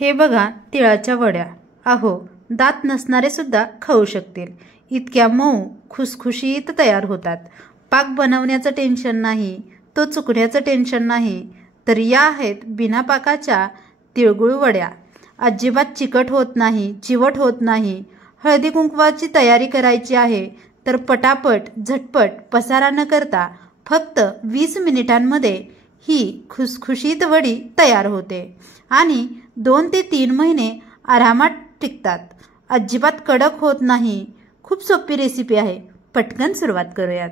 हे बघा तिळाच्या वड्या. अहो, दात नसणारे सुद्धा खाऊ शकतील. इतक्या मऊ खुसखुशीत तयार होतात. पाक बनवण्याचं टेन्शन नाही, तो चुकण्याचं टेन्शन नाही. तर या आहेत बिना पाकाच्या तिळगुळ वड्या. अजिबात चिकट होत नाही, चिवट होत नाही. हळदी कुंकवाची तयारी करायची आहे तर पटापट झटपट पसारा न करता फक्त 20 मिनिटांमध्ये ही खुसखुशीत वडी तयार होते आणि 2 ते 3 महिने आरामात टिकतात. अजिबात कडक होत नाही. खूप सोपी रेसिपी आहे. पटकन सुरुवात करूयात.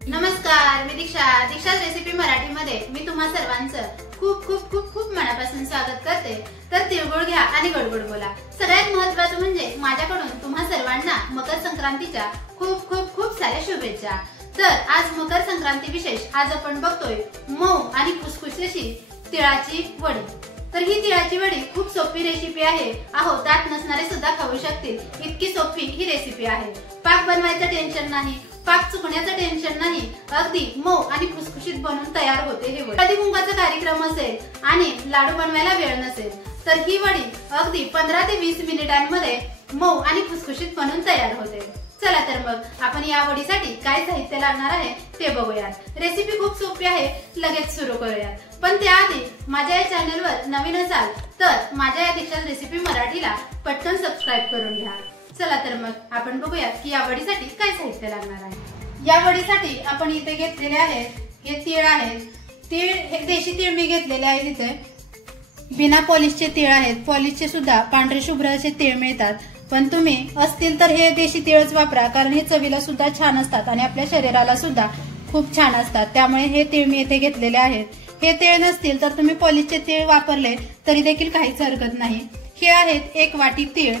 नमस्कार, मी दीक्षाच रेसिपी मराठीमध्ये मी तुम्हा सर्वांचं खूप खूप खूप खूप मनापासून स्वागत करते. तर तिळगुळ घ्या आणि गोड बोला. सगळ्यात महत्त्वाचं म्हणजे माझ्याकडून तुम्हा सर्वांना मकर संक्रांतीच्या खूप खूप खूप साऱ्या शुभेच्छा. तर आज मकर संक्रांती विशेष आज आपण बघतोय मऊ आणि खुसखुशीत अशी तिळाची वडी. तर ही तिळाची वडी खूप सोपी रेसिपी आहे. अहो, दात नसणारे सुद्धा खाऊ शकतील. इतकी सोपी ही रेसिपी आहे. पाक बनवायचं टेन्शन नाही, पाक चुकण्याचं टेन्शन नाही. अगदी मऊ आणि खुसखुशीत बनून तयार होते ही वडी. हळदी कुंकवाचा कार्यक्रम असेल आणि लाडू बनवायला वेळ नसेल तर ही वडी अगदी 15 ते 20 मिनिटांमध्ये मऊ आणि खुसखुशीत बनून तयार होते. चला तर मग आपण या वडीसाठी काय साहित्य लागणार आहे ते बघूयात. रेसिपी खूप सोपी आहे, लगेच सुरू करूयात. पण त्याआधी माझ्या या चॅनलवर नवीन असाल तर माझ्या या दीक्षाच रेसिपी मराठीला पटकन सबस्क्राईब करून घ्या. चला तर मग आपण बघूयात की या वडीसाठी काय साहित्य लागणार आहे. या वडीसाठी आपण इथे घेतलेले आहेत हे तीळ आहेत. तीळ हे देशी तीळ मी घेतलेले आहेत. इथे बिना पॉलिशचे तीळ आहेत. पॉलिशचे सुद्धा पांढरे शुभ्र असे तीळ मिळतात. पण तुम्ही असतील तर हे देशी तीळच वापरा, कारण हे चवीला सुद्धा छान असतात आणि आपल्या शरीराला सुद्धा खूप छान असतात. त्यामुळे हे तीळ मी इथे घेतलेले आहेत. हे तीळ नसतील तर तुम्ही पॉलिशचे तीळ वापरले तरी देखील काहीच हरकत नाही. हे आहेत 1 वाटी तीळ.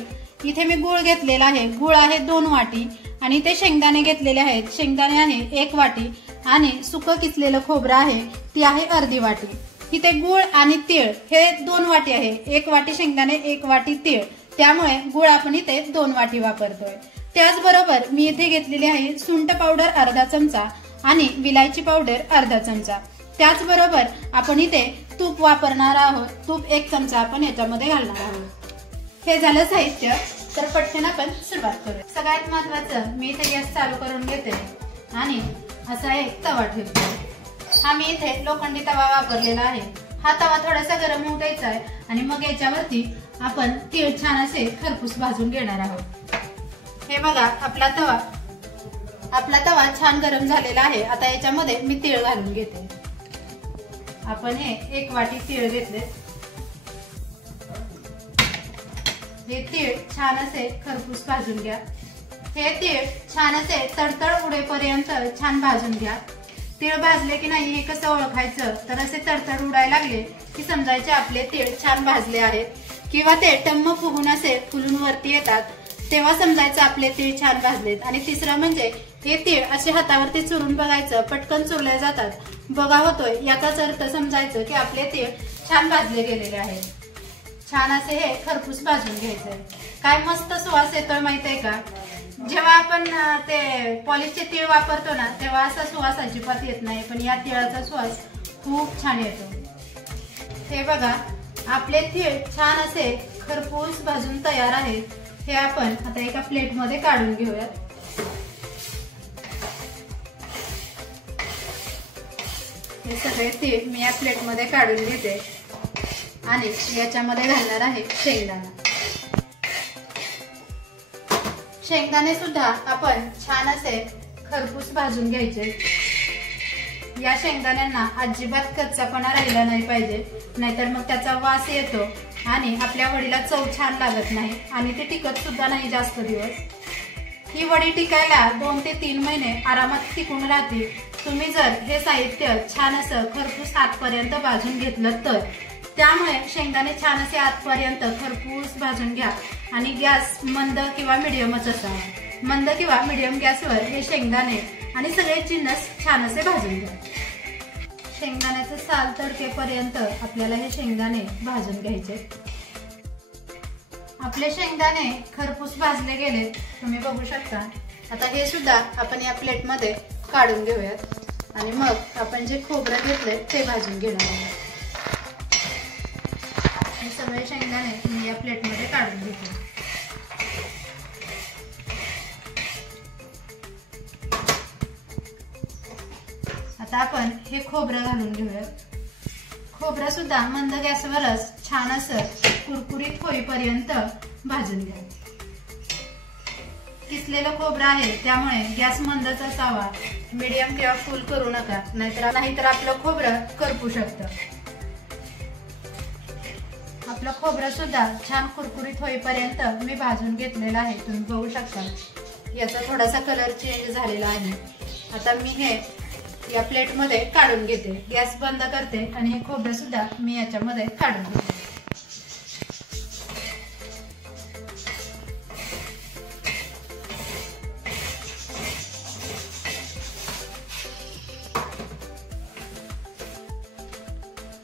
इथे मी गुळ घेतलेला आहे. गुळ आहे 2 वाटी आणि ते शेंगदाणे घेतलेले आहेत. शेंगदाणे आहे 1 वाटी आणि सुकं किसलेलं खोबरं आहे ती आहे अर्धी वाटी. इथे गुळ आणि तीळ हे 2 वाटी आहे. 1 वाटी शेंगदाणे 1 वाटी तीळ, त्यामुळे गुळ आपण इथे 2 वाटी वापरतोय. त्याचबरोबर मी इथे घेतलेली आहे सुंठ पावडर अर्धा चमचा आणि विलायची पावडर अर्धा चमचा. त्याचबरोबर आपण इथे तूप वापरणार आहोत. तूप 1 चमचा आपण याच्यामध्ये घालणार आहोत. हे झालं साहित्य. तर पटकन आपण सुरुवात करूया. सगळ्यात महत्वाचं, मी इथे गॅस चालू करून घेते आणि असा एक तवा ठेवते. हा मी इथे लोखंडी तवा वापरलेला आहे. हा तवा थोडासा गरम होऊ द्यायचा आहे आणि मग याच्यावरती आपण तीळ छान असे खरपूस भाजून घेणार आहोत. हे बघा आपला तवा छान गरम झालेला आहे. आता याच्यामध्ये मी तीळ घालून घेते. आपण हे 1 वाटी तीळ घेतले. हे तीळ छान असे खरपूस भाजून घ्या. हे तीळ छान असे तडतड उडेपर्यंत छान भाजून घ्या. तीळ भाजले की नाही हे कसं ओळखायचं, तर असे तडतड उडायला लागले की समजायचे आपले तीळ छान भाजले आहेत. किंवा ते टम्म फुगून असे फुलून वरती येतात तेव्हा समजायचं आपले तीळ छान भाजलेत. आणि तिसरं म्हणजे हे तीळ असे हातावरती चुरून बघायचं. पटकन चुरले जातात, बघा होतोय, याचाच अर्थ समजायचं की आपले तीळ छान भाजले गेलेले आहेत. छान असे हे खरपूस भाजून घ्यायचंय. काय मस्त सुवास येतोय माहितीये का. जेव्हा आपण ते पॉलिशचे तीळ वापरतो ना तेव्हा असा सुवास अजिबात येत नाही, पण या तिळाचा सुवास खूप छान येतो. हे बघा आपले तीळ छान असे खरपूस भाजून तयार आहेत. हे आपण आता एका प्लेटमध्ये काढून घेऊयात. हे सगळे तीळ मी या प्लेटमध्ये काढून घेते आणि याच्यामध्ये घालणार आहे शेंगदाणा. शेंगदाणे सुद्धा आपण छान असे खरपूस भाजून घ्यायचे. या शेंगदाण्यांना अजिबात कच्चापणा राहिला नाही पाहिजे, नाहीतर मग त्याचा वास येतो आणि आपल्या वडीला चव छान लागत नाही आणि ते टिकत सुद्धा नाही जास्त दिवस. ही वडी टिकायला 2 ते 3 महिने आरामात टिकून राहते. तुम्ही जर हे साहित्य छान असं खरपूस आतपर्यंत भाजून घेतलं तर. त्यामुळे शेंगदाणे छान असे आतपर्यंत खरपूस भाजून घ्या आणि गॅस मंद किंवा मिडियमच असावा. मंद किंवा मिडियम गॅसवर हे शेंगदाणे आणि सगळे जिन्नस छान असे भाजून घ्या. शेंगदाण्याचे साल तडकेपर्यंत आपल्याला हे शेंगदाणे भाजून घ्यायचे. आपले शेंगदाणे खरपूस भाजले गेले, तुम्ही बघू शकता. आता हे सुद्धा आपण या प्लेटमध्ये काढून घेऊयात आणि मग आपण जे खोबरं घेतले ते भाजून घेणार आहोत. सगळे शेंगदाणे मी या प्लेटमध्ये काढून घेते. आता आपण हे खोबरं घालून घेऊया. खोबरं सुद्धा मंद गॅसवरच छान असं कुरकुरीत होईपर्यंत भाजून घ्या. किसलेलं खोबरं आहे त्यामुळे गॅस मंदच असावा, मीडियम किंवा फुल करू नका, नाहीतर आपलं खोबरं करपू शकतं. आपलं खोबरं सुद्धा छान कुरकुरीत होईपर्यंत मी भाजून घेतलेलं आहे. तुम्ही बघू शकता याचा थोडासा कलर चेंज झालेला आहे. आता मी हे या प्लेटमध्ये काढून घेते. गॅस बंद करते आणि हे खोबरं सुद्धा मी याच्यामध्ये काढून घेते.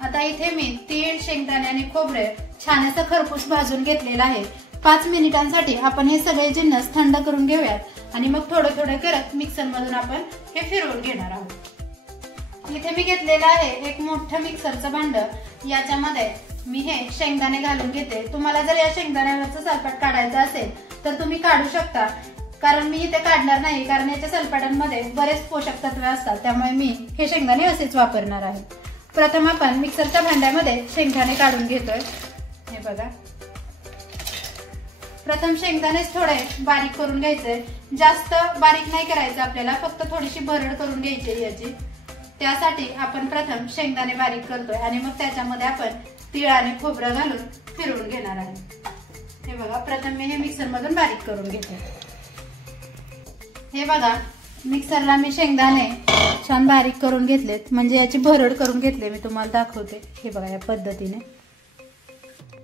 आता इथे मी तीळ, शेंगदाणे आणि खोबरे छान असं खरपूस भाजून घेतलेलं आहे. 5 मिनिटांसाठी आपण हे सगळे जिन्नस थंड करून घेऊयात आणि मग थोडं थोडं करत मिक्सर मधून आपण हे फिरवून घेणार आहोत. इथे मी घेतलेलं आहे एक मोठं मिक्सरचं भांड. याच्यामध्ये मी हे शेंगदाणे घालून घेते. तुम्हाला जर या शेंगदाण्यावरचं सलपाट काढायचं असेल तर तुम्ही काढू शकता, कारण मी इथे काढणार नाही, कारण याच्या सलपाटांमध्ये बरेच पोषक तत्वे असतात, त्यामुळे मी हे शेंगदाणे असेच वापरणार आहे. प्रथम आपण मिक्सरच्या भांड्यामध्ये शेंगदाणे काढून घेतोय. हे बघा, प्रथम शेंगदाणेच थोडे बारीक करून घ्यायचे. जास्त बारीक नाही करायचं आपल्याला, फक्त थोडीशी भरड करून घ्यायची याची. त्यासाठी आपण प्रथम शेंगदाणे बारीक करतोय आणि मग त्याच्यामध्ये आपण तीळ आणि खोबरं घालून फिरवून घेणार आहे. हे बघा, प्रथम मी हे मिक्सर मधून बारीक करून घेते. हे बघा, मिक्सरला मी शेंगदाणे छान बारीक करून घेतलेत, म्हणजे याची भरड करून घेतले. मी तुम्हाला दाखवते. हे बघा, या पद्धतीने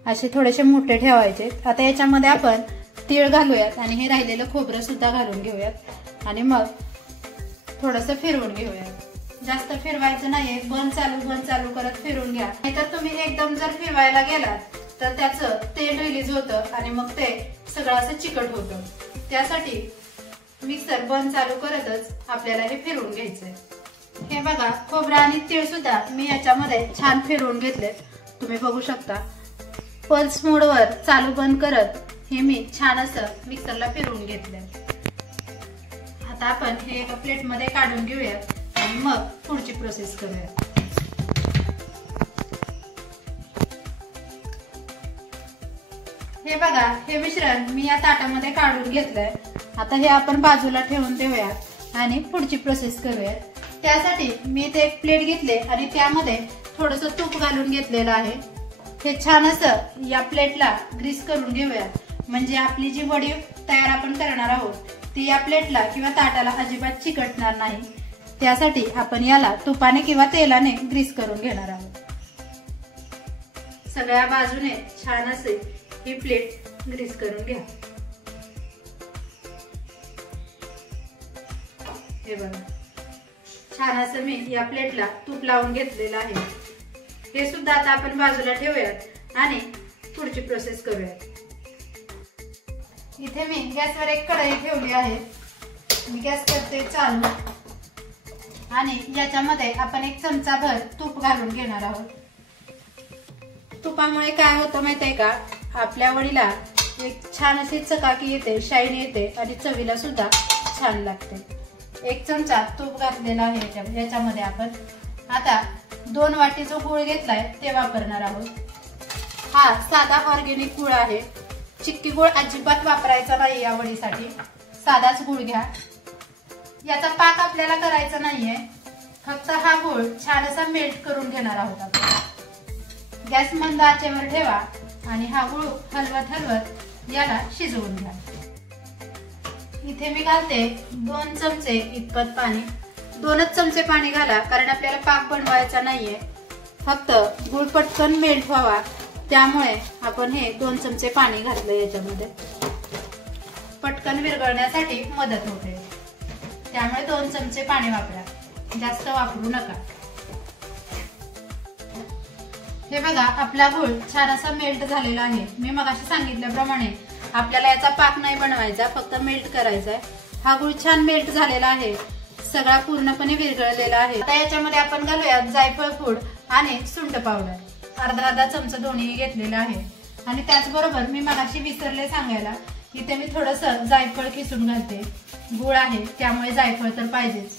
असे थोडेसे मोठे ठेवायचे. आता याच्यामध्ये आपण तीळ घालूयात आणि हे राहिलेलं खोबरं सुद्धा घालून घेऊयात आणि मग थोडंसं फिरवून घेऊयात. जास्त फिरवायचं नाहीये, बंद चालू करत फिरवून घ्या. नाहीतर तुम्ही एकदम जर फिरवायला गेलात तर त्याचं तेल रिलीज होतं आणि मग ते सगळं असं चिकट होतं. त्यासाठी मिक्सर बंद चालू करतच आपल्याला हे फिरवून घ्यायचंय. हे बघा, खोबरं आणि तीळ सुद्धा मी याच्यामध्ये छान फिरवून घेतले. तुम्ही बघू शकता, पल्स मोडवर चालू बंद करत हे मी छान असं मिक्सरला फिरवून घेतलंय. आता आपण हे एका प्लेटमध्ये काढून घेऊयात आणि मग पुढची प्रोसेस करूया. हे बघा, हे मिश्रण मी या ताटामध्ये काढून घेतलंय. आता हे आपण बाजूला ठेवून देऊयात आणि पुढची प्रोसेस करूया. त्यासाठी मी इथे एक प्लेट घेतले आणि त्यामध्ये थोडंसं तूप घालून घेतलेलं आहे. हे छान असं या प्लेटला ग्रीस करून घेऊयात, म्हणजे आपली जी वडी तयार आपण करणार आहोत ती या प्लेटला किंवा ताटाला अजिबात चिकटणार नाही. त्यासाठी आपण याला तुपाने किंवा तेलाने ग्रीस करून घेणार आहोत. सगळ्या बाजूने छान असे ही प्लेट ग्रीस करून घ्या. हे बघा, छान असं मी या प्लेटला तूप लावून घेतलेलं आहे. हे सुद्धा आता आपण बाजूला ठेवूयात आणि पुढची प्रोसेस करूयात. इथे मी गॅसवर एक कढई ठेवली आहे. मी गॅस करते चालू आणि याच्यामध्ये आपण 1 चमचाभर तूप घालून घेणार आहोत. तुपामुळे काय होतं माहितीये का, आपल्या वडीला एक छान अशी चकाकी येते, शाईन येते आणि चवीला सुद्धा छान लागते. 1 चमचा तूप घातलेला आहे याच्यामध्ये. आपण आता 2 वाटी जो गूळ घेतलाय ते वापरणार आहोत. हा साधा ऑर्गेनिक गूळ आहे. चिक्की गूळ अजिबात वापरायचा नाही या वडीसाठी. साधाच गूळ घ्या. याचा पाक आपल्याला करायचा नाहीये, फक्त हा गूळ छान असा मेल्ट करून घेणार आहोत आपण. गॅस मंद आचेवर ठेवा आणि हा गूळ हलवत याला शिजवून घ्या. इथे मी घालते 2 चमचे इतपत पाणी. 2च चमचे पाणी घाला, कारण आपल्याला पाक बनवायचा नाहीये, फक्त गूळ पटकन मेल्ट व्हावा, त्यामुळे आपण हे 2 चमचे पाणी घातलं. याच्यामध्ये पटकन विरघळण्यासाठी मदत होते, त्यामुळे 2 चमचे पाणी वापरा, जास्त वापरू नका. हे बघा, आपला गूळ छान असा मेल्ट झालेला आहे. मी मगाशी सांगितल्याप्रमाणे आपल्याला याचा पाक नाही बनवायचा, फक्त मेल्ट करायचा आहे. हा गूळ छान मेल्ट झालेला आहे, सगळा पूर्णपणे विरघळलेला आहे. आता याच्यामध्ये आपण घालूयात जायफळ पूड आणि सुंठ पावडर. अर्धा चमचा दोन्ही घेतलेला आहे. आणि त्याचबरोबर मी मगाशी विसरले सांगायला, इथे मी थोडंसं जायफळ किसून घालते. गुळ आहे त्यामुळे जायफळ तर पाहिजेच.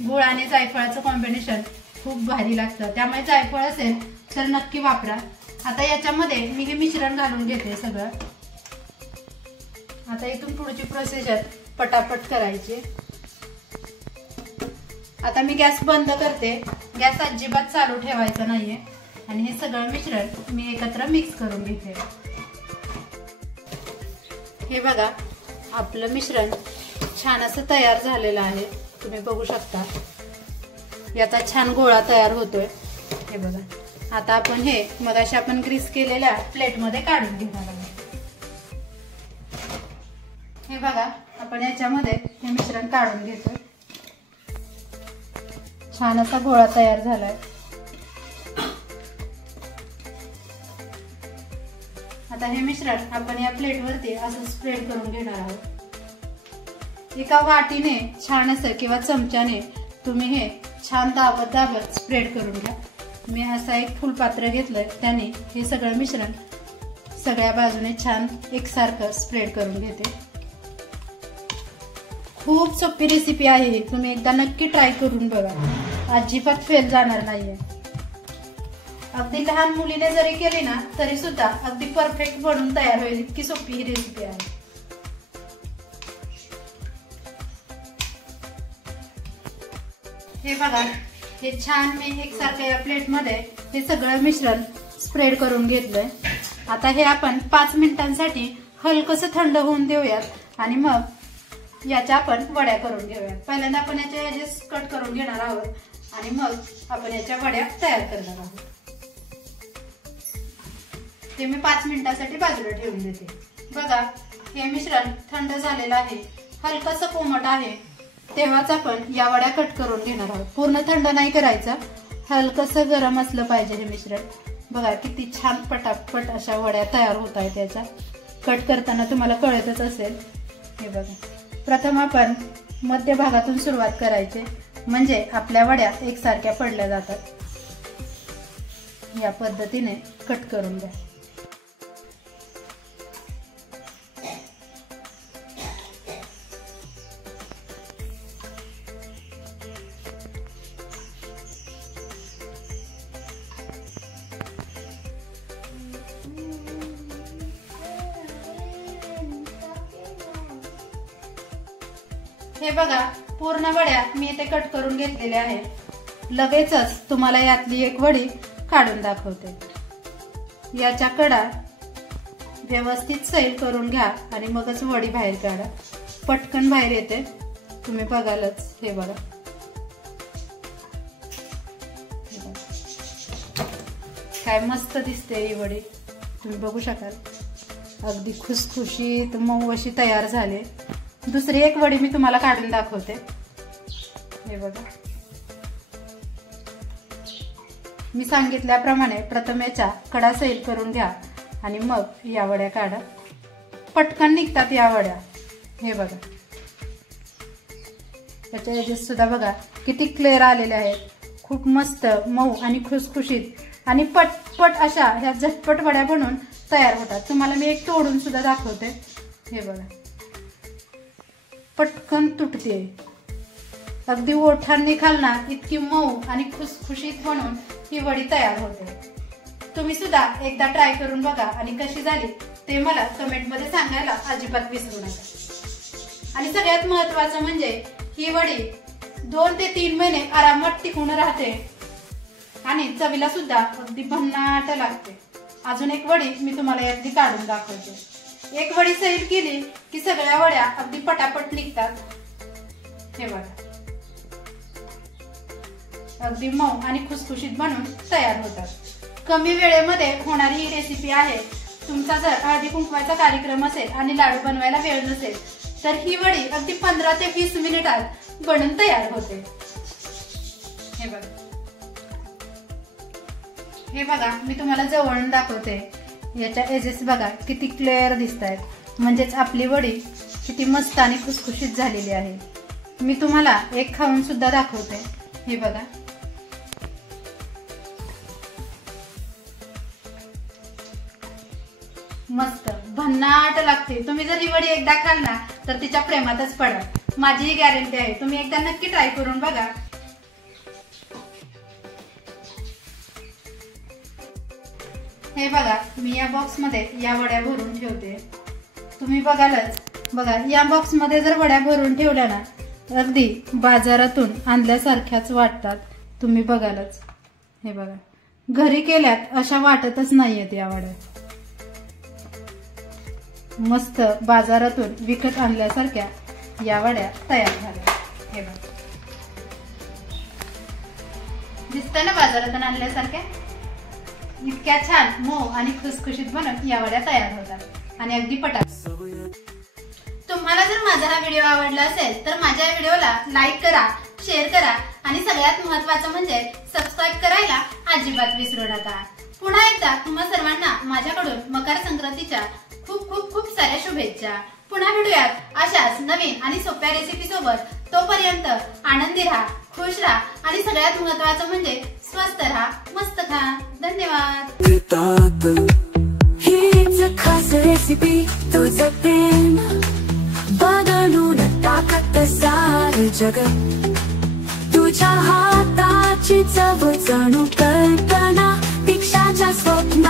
गुळ आणि जायफळाचं कॉम्बिनेशन खूप भारी लागतं, त्यामुळे जायफळ असेल तर नक्की वापरा. आता याच्यामध्ये मी हे मिश्रण घालून घेते सगळं. आता इथून पुढची प्रोसिजर पटापट करायची. आता मी गॅस बंद करते. गॅस अजिबात चालू ठेवायचा नाहीये. आणि हे सगळं मिश्रण मी एकत्र मिक्स करून घेते. हे बघा, आपलं मिश्रण छान असं तयार झालेलं आहे. तुम्ही बघू शकता याचा छान गोळा तयार होतोय. हे बघा, आता आपण हे मगाशी आपण ग्रीस केलेल्या प्लेटमध्ये काढून घेणार आहोत. हे बघा, आपण याच्यामध्ये हे मिश्रण काढून घेतोय. छान असा गोळा तयार झालाय. आता हे मिश्रण आपण या प्लेटवरती असं स्प्रेड करून घेणार आहोत. एका वाटीने छान असं किंवा चमच्याने तुम्ही हे छान दाबत स्प्रेड करून घ्या. मी असा एक फुलपात्र घेतलंय, त्याने हे सगळं मिश्रण सगळ्या बाजूने छान एकसारखं स्प्रेड करून घेते. खूप सोपी रेसिपी आहे ही, तुम्ही एकदा नक्की ट्राय करून बघा. अजिबात फेल जाणार नाहीये. अगदी लहान मुलीने जरी केली ना तरी सुद्धा अगदी परफेक्ट बनून तयार होईल, इतकी सोपी ही रेसिपी आहे. हे बघा, हे छान मी एकसारखं या प्लेटमध्ये हे सगळं मिश्रण स्प्रेड करून घेतलंय. आता हे आपण 5 मिनिटांसाठी हलकसं थंड होऊन देऊयात आणि मग याच्या आपण वड्या करून घेऊयात. पहिल्यांदा आपण याचे एजेस कट करून घेणार आहोत आणि मग आपण याच्या वड्या तयार करणार आहोत. ते मी 5 मिनिटांसाठी बाजूला ठेवून देते. बघा, हे मिश्रण थंड झालेलं आहे, हलकसं कोमट आहे. तेव्हाच आपण या वड्या कट करून घेणार आहोत. पूर्ण थंड नाही करायचं, हलकसं गरम असलं पाहिजे हे मिश्रण. बघा किती छान पटापट अशा वड्या तयार होत आहेत. त्याच्या कट करताना तुम्हाला कळतच असेल. हे बघा, प्रथम आपण मध्य भागातून सुरुवात करायची, म्हणजे आपल्या वड्या एकसारख्या पडल्या जातात. या पद्धतीने कट करून घ्या. हे बघा, पूर्ण वड्या मी इथे कट करून घेतलेल्या आहेत. लगेचच तुम्हाला यातली एक वडी काढून दाखवते. याच्या कडा व्यवस्थित सैल करून घ्या आणि मगच वडी बाहेर काढा. पटकन बाहेर येते, तुम्ही बघालच. हे बघा, काय मस्त दिसते ही वडी, तुम्ही बघू शकाल. अगदी खुसखुशीत मऊ अशी तयार झाली. दुसरी एक वडी मी तुम्हाला काढून दाखवते. हे बघा, मी सांगितल्याप्रमाणे प्रथम याच्या कडा सैल करून घ्या आणि मग या वड्या काढा. पटकन निघतात या वड्या. हे बघा, याच्या एजेस सुद्धा बघा किती क्लिअर आलेले आहेत. खूप मस्त मऊ आणि खुसखुशीत आणि पटपट अशा ह्या झटपट वड्या बनून तयार होतात. तुम्हाला मी एक तोडून सुद्धा दाखवते. हे बघा, पटकन तुटते. अगदी ओठांनी खालणार इतकी मऊ आणि खुसखुशीत बनून ही वडी तयार होते. तुम्ही सुद्धा एकदा ट्राय करून बघा आणि कशी झाली ते मला कमेंटमध्ये सांगायला अजिबात विसरू नका. आणि सगळ्यात महत्त्वाचं म्हणजे ही वडी 2 ते 3 महिने आरामात टिकून राहते आणि चवीला सुद्धा अगदी भन्नाट लागते. अजून एक वडी मी तुम्हाला यातली काढून दाखवते. एक वडी सैल केली की सगळ्या वड्या अगदी पटापट निघतात. हे बघा, अगदी मऊ आणि खुसखुशीत बनून तयार होतात. कमी वेळेमध्ये होणारी ही रेसिपी आहे. तुमचा जर हळदी कुंकवाचा कार्यक्रम असेल आणि लाडू बनवायला वेळ नसेल तर ही वडी अगदी 15 ते 20 मिनिटात बनून तयार होते. हे बघा, मी तुम्हाला जवळून दाखवते. याच्या एजेस बघा किती क्लिअर दिसत आहेत, म्हणजेच आपली वडी किती मस्त आणि खुसखुशीत झालेली आहे. मी तुम्हाला एक खाऊन सुद्धा दाखवते. हे बघा, मस्त भन्नाट लागते. तुम्ही जर ही वडी एकदा खाल ना तर तिच्या प्रेमातच पडा. माझी गॅरंटी आहे. तुम्ही एकदा नक्की ट्राय करून बघा. हे बघा, मी या बॉक्स मध्ये या वड्या भरून ठेवते. तुम्ही बघालच, बघा या बॉक्स मध्ये जर वड्या भरून ठेवल्या ना अगदी बाजारातून आणल्यासारख्याच वाटतात. तुम्ही बघालच, हे बघा घरी केल्यात अशा वाटतच नाहीयेत या वड्या. मस्त बाजारातून विकत आणल्यासारख्या या वड्या तयार झाल्या. हे बघा दिसतंय ना बाजारातून आणल्यासारख्या. इतक्या छान मऊ आणि खुसखुशीत बनून या वड्या तयार होतात आणि अगदी पटात. तुम्हाला जर माझा हा व्हिडिओ आवडला असेल तर माझ्या व्हिडिओला लाईक करा, शेअर करा आणि सगळ्यात महत्त्वाचं म्हणजे सबस्क्राईब करायला अजिबात विसरू नका. पुन्हा एकदा तुम्हा सर्वांना माझ्याकडून मकर संक्रांतीच्या खूप खूप खूप साऱ्या शुभेच्छा. पुन्हा भेटूयात अशाच नवीन आणि सोप्या रेसिपी सोबत. तोपर्यंत आनंदी राहा, खुश राहा आणि सगळ्यात महत्त्वाचं म्हणजे स्वस्थ राहा, मस्त खा. धन्यवाद. हीच खास रेसिपी तुझं प्रेम बदलून टाकत सारं जग. तुझ्या हाताची चव जणू कल्पना, दीक्षाच्या स्वप्न